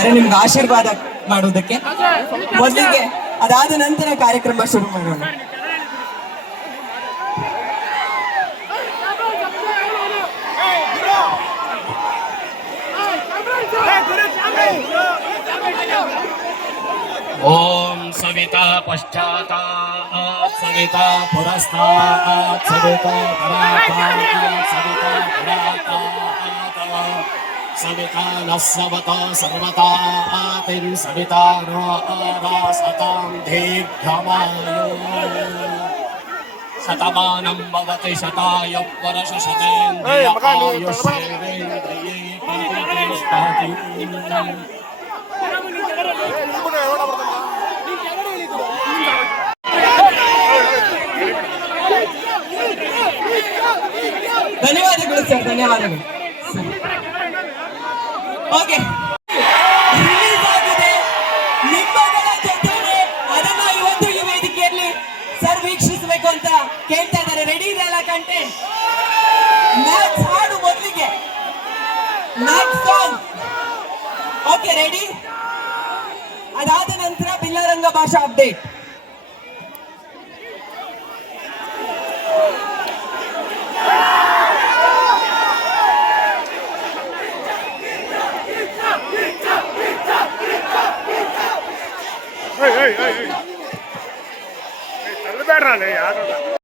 ಇದ್ದಾರೆ. ನಿಮ್ಗೆ ಆಶೀರ್ವಾದ ಮಾಡುವುದಕ್ಕೆ. ಮೊದಲಿಗೆ ಅದಾದ ನಂತರ ಕಾರ್ಯಕ್ರಮ ಶುರು ಮಾಡೋಣ. ಓಂ ಸವಿತಾ ಪಶ್ಚಾತ ಸವಿತಾ ಪುರಸ್ತಾ ಸವಿತಾ ಸವಿತಾ सविता नः सवता सर्वतातिं सविता नो आरासतां दीर्घमायो शतमानं भवति शताय वर्षशतेन्द्रिय आयुष्येवेन्द्रिये प्रतिष्ठति ಧನ್ಯವಾದಗಳು ಸರ್ ಧನ್ಯವಾದಗಳು ಓಕೆ. ರಿಲೀಸ್ ಆಗಿದೆ. ನಿಮ್ಮಗಳ ಜೊತೆನೆ ಅದನ್ನ ಇವತ್ತು ಈ ವೇದಿಕೆಯಲ್ಲಿ ಸರ್ ವೀಕ್ಷಿಸಬೇಕು ಅಂತ ಕೇಳ್ತಾ ಇದ್ದಾರೆ. ರೆಡಿ ಇದೆಯಲ್ಲ ಕಂಟೆಂಟ್ ಮ್ಯಾಕ್ಸ್ ಹಾಡು ಮೊದಲಿಗೆ. ಸಾಂಗ್ ಓಕೆ ರೆಡಿ ಅದಾದ ನಂತರ ಬಿಲ್ಲರಂಗ ಭಾಷಾ ಅಪ್ಡೇಟ್ ತಳ್ಳಬೇಡ್ರಲ್ಲ ಯಾರು